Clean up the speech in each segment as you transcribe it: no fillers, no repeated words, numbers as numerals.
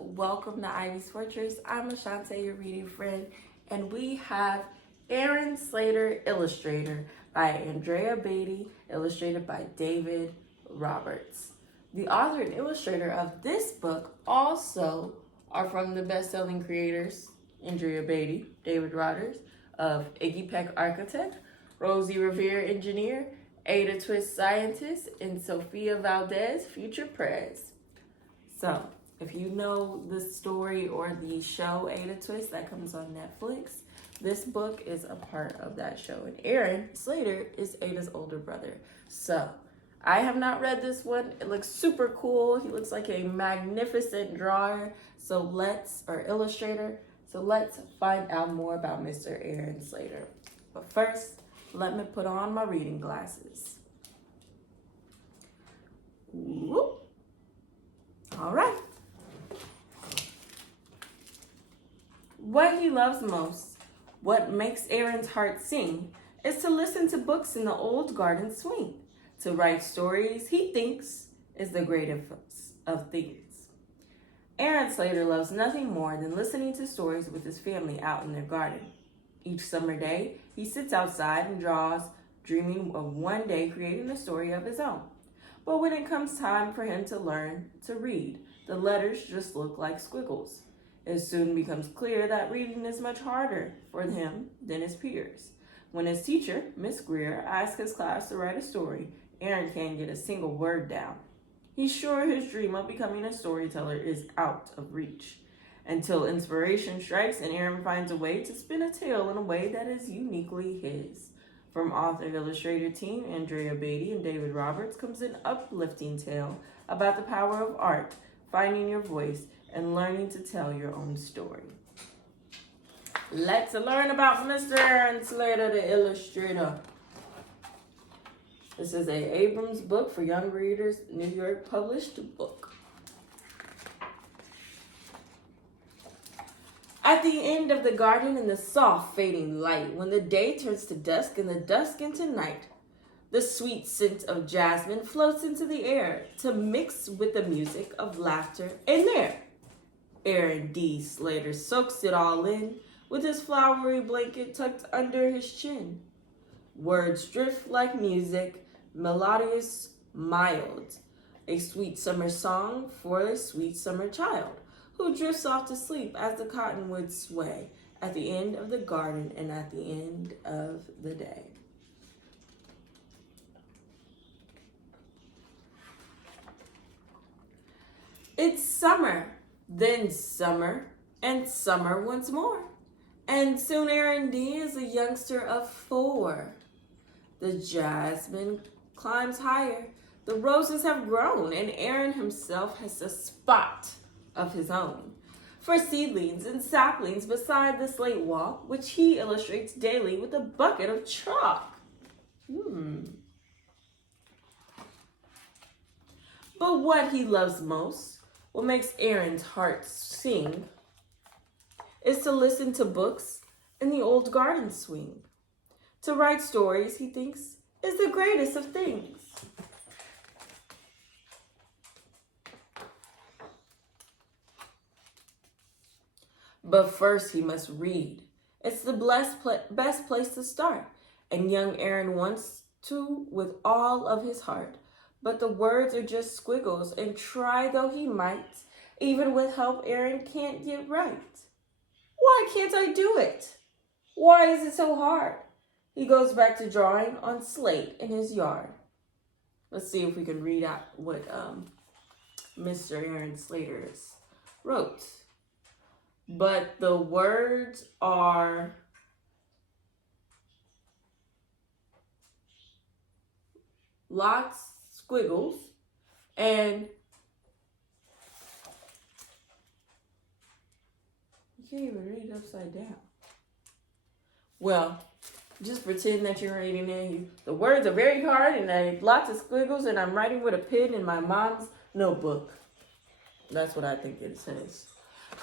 welcome to Ivy's Fortress. I'm Ashante, your reading friend, and we have Aaron Slater, Illustrator by Andrea Beaty, illustrated by David Roberts. The author and illustrator of this book also are from the best-selling creators, Andrea Beaty, David Roberts, of Iggy Peck Architect, Rosie Revere Engineer, Ada Twist Scientist, and Sophia Valdez Future Prez. So, if you know the story or the show Ada Twist that comes on Netflix, this book is a part of that show. And Aaron Slater is Ada's older brother. So, I have not read this one. It looks super cool. He looks like a magnificent drawer. Illustrator. So let's find out more about Mr. Aaron Slater. But first, let me put on my reading glasses. Whoop. All right. What he loves most, what makes Aaron's heart sing, is to listen to books in the old garden swing, to write stories he thinks is the greatest of things. Aaron Slater loves nothing more than listening to stories with his family out in their garden. Each summer day, he sits outside and draws, dreaming of one day creating a story of his own. But when it comes time for him to learn to read, the letters just look like squiggles. It soon becomes clear that reading is much harder for him than his peers. When his teacher, Miss Greer, asks his class to write a story, Aaron can't get a single word down. He's sure his dream of becoming a storyteller is out of reach, until inspiration strikes and Aaron finds a way to spin a tale in a way that is uniquely his. From author-illustrator team Andrea Beaty and David Roberts comes an uplifting tale about the power of art, finding your voice, and learning to tell your own story. Let's learn about Mr. Aaron Slater, the illustrator. This is a Abrams book for young readers, New York published book. At the end of the garden in the soft fading light, when the day turns to dusk and the dusk into night, the sweet scent of jasmine floats into the air to mix with the music of laughter and there. Aaron D. Slater soaks it all in with his flowery blanket tucked under his chin. Words drift like music, melodious, mild, a sweet summer song for a sweet summer child who drifts off to sleep as the cottonwoods sway at the end of the garden and at the end of the day. It's summer, then summer, and summer once more. And soon Aaron D. is a youngster of 4. The jasmine climbs higher, the roses have grown, and Aaron himself has a spot of his own for seedlings and saplings beside the slate wall, which he illustrates daily with a bucket of chalk. But what he loves most, what makes Aaron's heart sing, is to listen to books in the old garden swing. To write stories, he thinks, is the greatest of things. But first he must read. It's the best place to start. And young Aaron wants to with all of his heart. But the words are just squiggles, and try though he might, even with help Aaron can't get right. Why can't I do it? Why is it so hard? He goes back to drawing on slate in his yard. Let's see if we can read out what Mr. Aaron Slater wrote. But the words are lots squiggles and you can't even read it upside down. Well, just pretend that you're reading it. The words are very hard and I have lots of squiggles and I'm writing with a pen in my mom's notebook. That's what I think it says.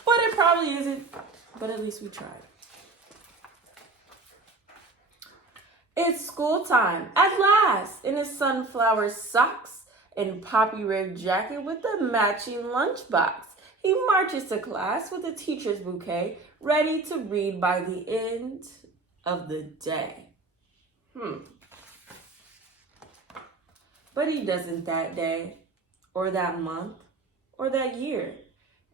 But it probably isn't. But at least we tried. It's school time at last in his sunflower socks and poppy red jacket with a matching lunchbox. He marches to class with a teacher's bouquet, ready to read by the end of the day. But he doesn't that day, or that month, or that year.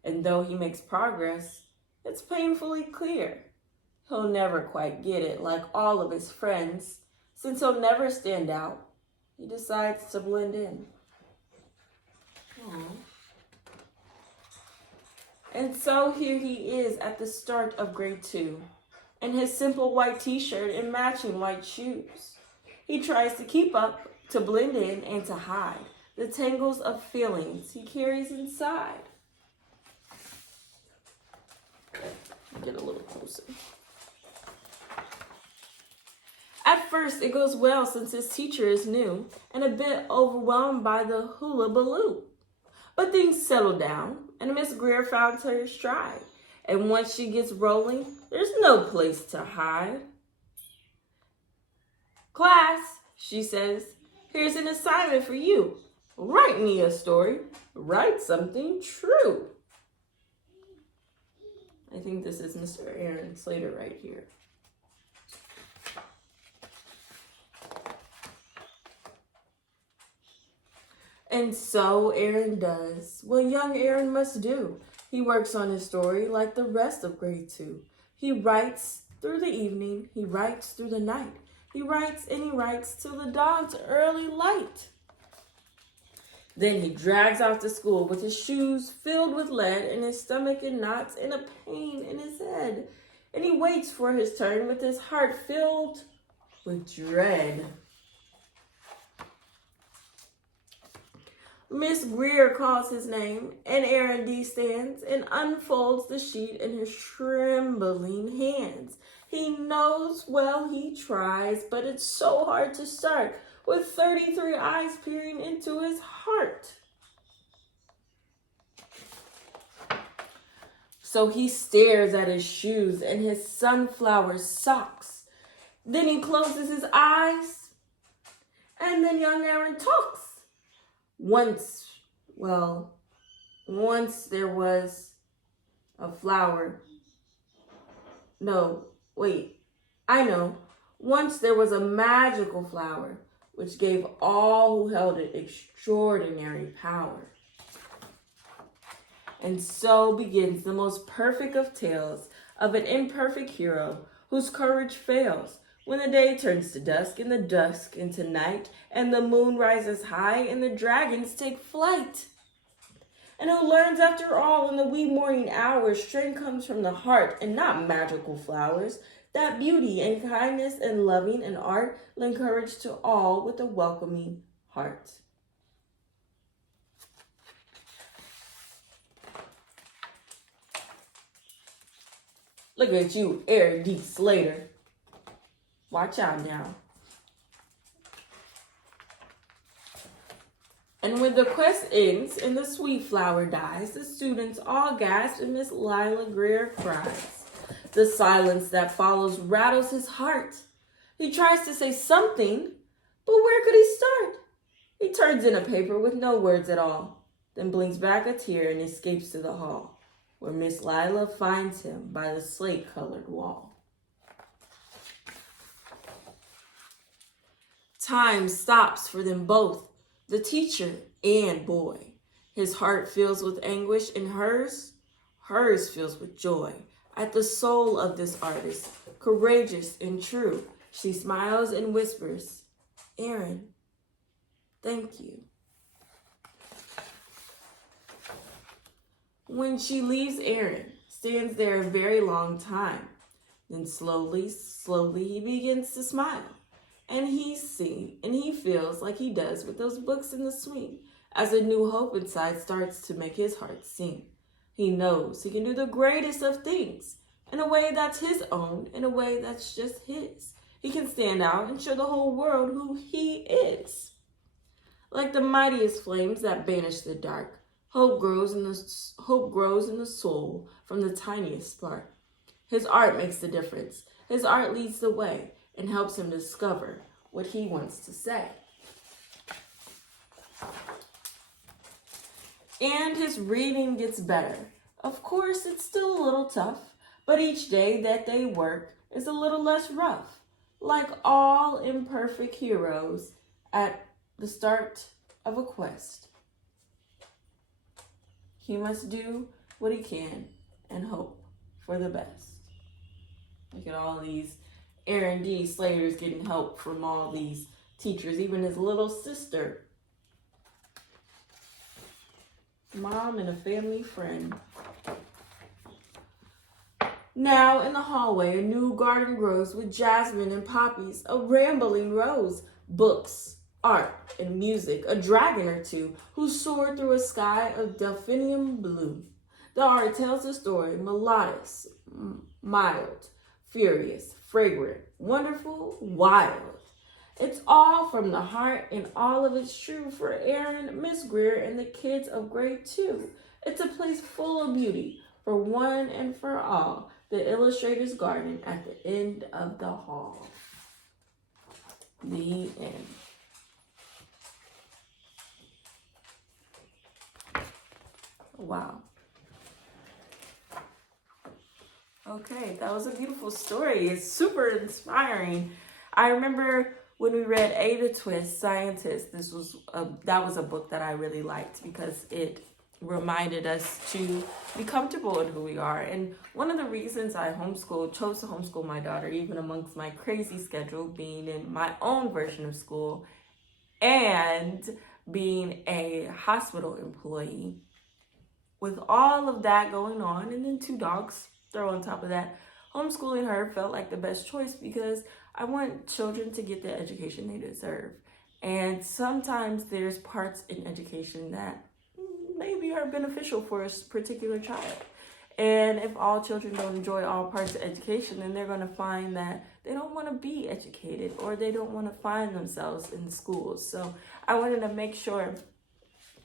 And though he makes progress, it's painfully clear he'll never quite get it like all of his friends. Since he'll never stand out, he decides to blend in. Aww. And so here he is at the start of grade 2, in his simple white t-shirt and matching white shoes. He tries to keep up, to blend in, and to hide the tangles of feelings he carries inside. Get a little closer. At first, it goes well since his teacher is new and a bit overwhelmed by the hula baloo. But things settle down, and Miss Greer found her stride. And once she gets rolling, there's no place to hide. Class, she says, here's an assignment for you. Write me a story. Write something true. I think this is Mr. Aaron Slater right here. And so Aaron does what young Aaron must do. He works on his story like the rest of grade 2. He writes through the evening. He writes through the night. He writes and he writes till the dawn's early light. Then he drags off to school with his shoes filled with lead and his stomach in knots and a pain in his head. And he waits for his turn with his heart filled with dread. Miss Greer calls his name, and Aaron D. stands and unfolds the sheet in his trembling hands. He knows well he tries, but it's so hard to start with 33 eyes peering into his heart. So he stares at his shoes and his sunflower socks. Then he closes his eyes, and then young Aaron talks. Once there was a flower. No, wait, I know. Once there was a magical flower which gave all who held it extraordinary power. And so begins the most perfect of tales of an imperfect hero whose courage fails when the day turns to dusk and the dusk into night and the moon rises high and the dragons take flight. And who learns after all in the wee morning hours strength comes from the heart and not magical flowers, that beauty and kindness and loving and art lend courage to all with a welcoming heart. Look at you, Aaron D. Slater. Watch out now. And when the quest ends and the sweet flower dies, the students all gasp and Miss Lila Greer cries. The silence that follows rattles his heart. He tries to say something, but where could he start? He turns in a paper with no words at all, then blinks back a tear and escapes to the hall, where Miss Lila finds him by the slate-colored wall. Time stops for them both, the teacher and boy. His heart fills with anguish and hers fills with joy. At the soul of this artist, courageous and true, she smiles and whispers, Aaron, thank you. When she leaves, Aaron stands there a very long time. Then slowly he begins to smile. And he feels like he does with those books in the swing, as a new hope inside starts to make his heart sing. He knows he can do the greatest of things in a way that's his own, in a way that's just his. He can stand out and show the whole world who he is. Like the mightiest flames that banish the dark, hope grows in the soul from the tiniest spark. His art makes the difference. His art leads the way and helps him discover what he wants to say. And his reading gets better Of course, it's still a little tough, but each day that they work is a little less rough. Like all imperfect heroes at the start of a quest, he must do what he can and hope for the best. Look at all these Aaron D. Slaters getting help from all these teachers, even his little sister, mom, and a family friend. Now in the hallway, a new garden grows with jasmine and poppies, a rambling rose, books, art, and music, a dragon or two who soared through a sky of delphinium blue. The art tells a story, melodious, mild, furious, fragrant, wonderful, wild. It's all from the heart and all of it's true for Aaron, Miss Greer, and the kids of grade 2. It's a place full of beauty for one and for all. The Illustrator's Garden at the end of the hall. The end. Wow. Okay, that was a beautiful story. It's super inspiring. I remember when we read Ada Twist, Scientist, that was a book that I really liked because it reminded us to be comfortable in who we are. And one of the reasons I chose to homeschool my daughter, even amongst my crazy schedule, being in my own version of school and being a hospital employee, with all of that going on, and then 2 dogs throw on top of that, homeschooling her felt like the best choice because I want children to get the education they deserve. And sometimes there's parts in education that maybe are beneficial for a particular child. And if all children don't enjoy all parts of education, then they're going to find that they don't want to be educated or they don't want to find themselves in schools. So I wanted to make sure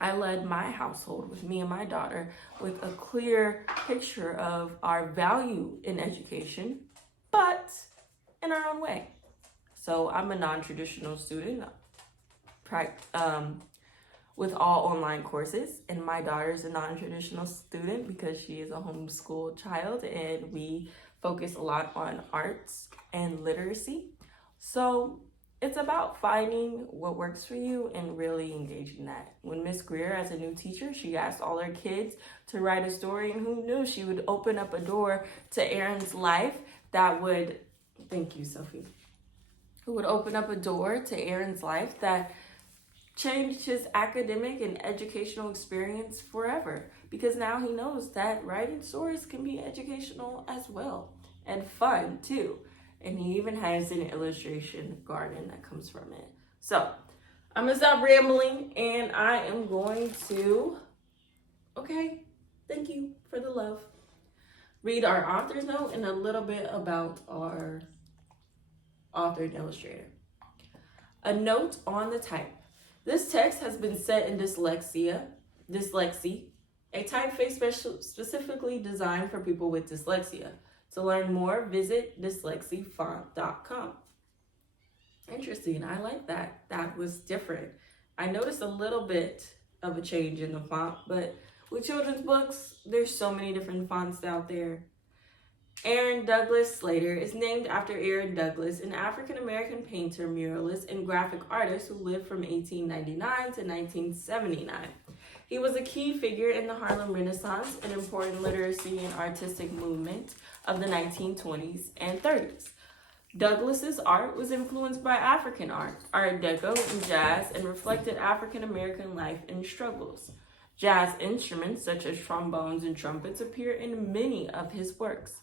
I led my household with me and my daughter with a clear picture of our value in education, but in our own way. So I'm a non-traditional student, with all online courses, and my daughter's a non-traditional student because she is a homeschool child, and we focus a lot on arts and literacy. So it's about finding what works for you and really engaging that. When Miss Greer, as a new teacher, she asked all her kids to write a story, and who knew she would open up a door to Aaron's life that would, thank you, Sophie, who would open up a door to Aaron's life that changed his academic and educational experience forever, because now he knows that writing stories can be educational as well and fun too. And he even has an illustration garden that comes from it. So I'm gonna stop rambling and I am going to, okay, thank you for the love, read our author's note and a little bit about our author and illustrator. A note on the type. This text has been set in dyslexie, a typeface specifically designed for people with dyslexia. To learn more, visit dyslexiefont.com. Interesting, I like that. That was different. I noticed a little bit of a change in the font, but with children's books, there's so many different fonts out there. Aaron Douglas Slater is named after Aaron Douglas, an African-American painter, muralist, and graphic artist who lived from 1899 to 1979. He was a key figure in the Harlem Renaissance, an important literacy and artistic movement of the 1920s and 30s. Douglas's art was influenced by African art, Art Deco, and jazz, and reflected African-American life and struggles. Jazz instruments such as trombones and trumpets appear in many of his works.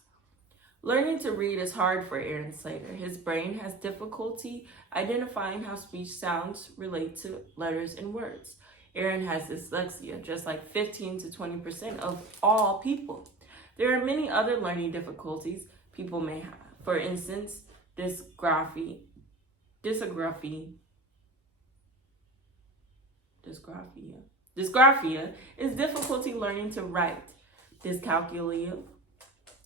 Learning to read is hard for Aaron Slater. His brain has difficulty identifying how speech sounds relate to letters and words. Aaron has dyslexia, just like 15 to 20% of all people. There are many other learning difficulties people may have. For instance, dysgraphia is difficulty learning to write. Dyscalculia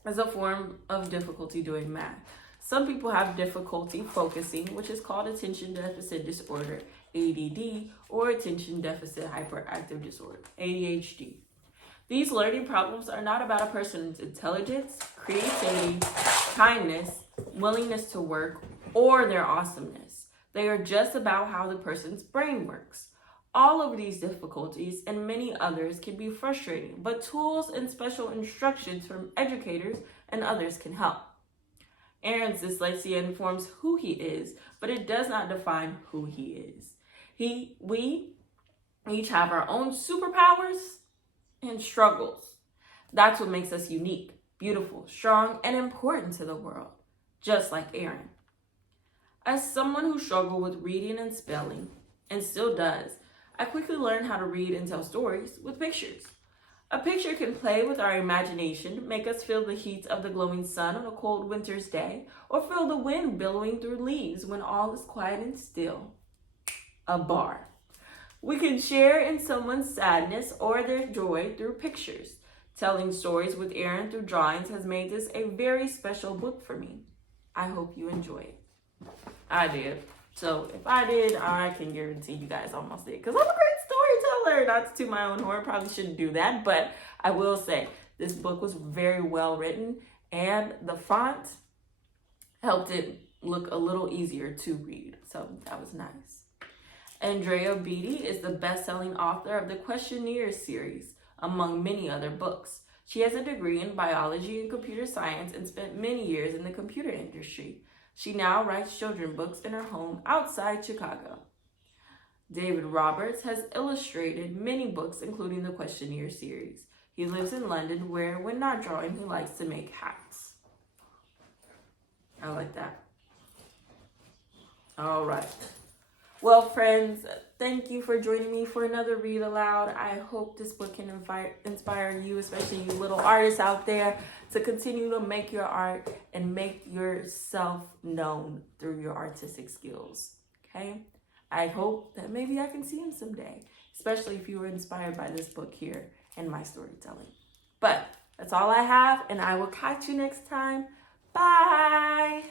is a form of difficulty doing math. Some people have difficulty focusing, which is called attention deficit disorder, ADD, or attention deficit hyperactive disorder, ADHD. These learning problems are not about a person's intelligence, creativity, kindness, willingness to work, or their awesomeness. They are just about how the person's brain works. All of these difficulties and many others can be frustrating, but tools and special instructions from educators and others can help. Aaron's dyslexia informs who he is, but it does not define who he is. We each have our own superpowers and struggles. That's what makes us unique, beautiful, strong, and important to the world, just like Aaron. As someone who struggled with reading and spelling, and still does, I quickly learned how to read and tell stories with pictures. A picture can play with our imagination, make us feel the heat of the glowing sun on a cold winter's day, or feel the wind billowing through leaves when all is quiet and still. A bar. We can share in someone's sadness or their joy through pictures. Telling stories with Aaron through drawings has made this a very special book for me. I hope you enjoy it. I did. So if I did, I can guarantee you guys almost did. Because I'm a great storyteller. Not to my own horror. Probably shouldn't do that. But I will say this book was very well written. And the font helped it look a little easier to read. So that was nice. Andrea Beaty is the best-selling author of the Questionnaire series, among many other books. She has a degree in biology and computer science and spent many years in the computer industry. She now writes children's books in her home outside Chicago. David Roberts has illustrated many books, including the Questionnaire series. He lives in London, where, when not drawing, he likes to make hats. I like that. All right. Well, friends, thank you for joining me for another Read Aloud. I hope this book can inspire you, especially you little artists out there, to continue to make your art and make yourself known through your artistic skills, okay? I hope that maybe I can see him someday, especially if you were inspired by this book here and my storytelling. But that's all I have, and I will catch you next time. Bye!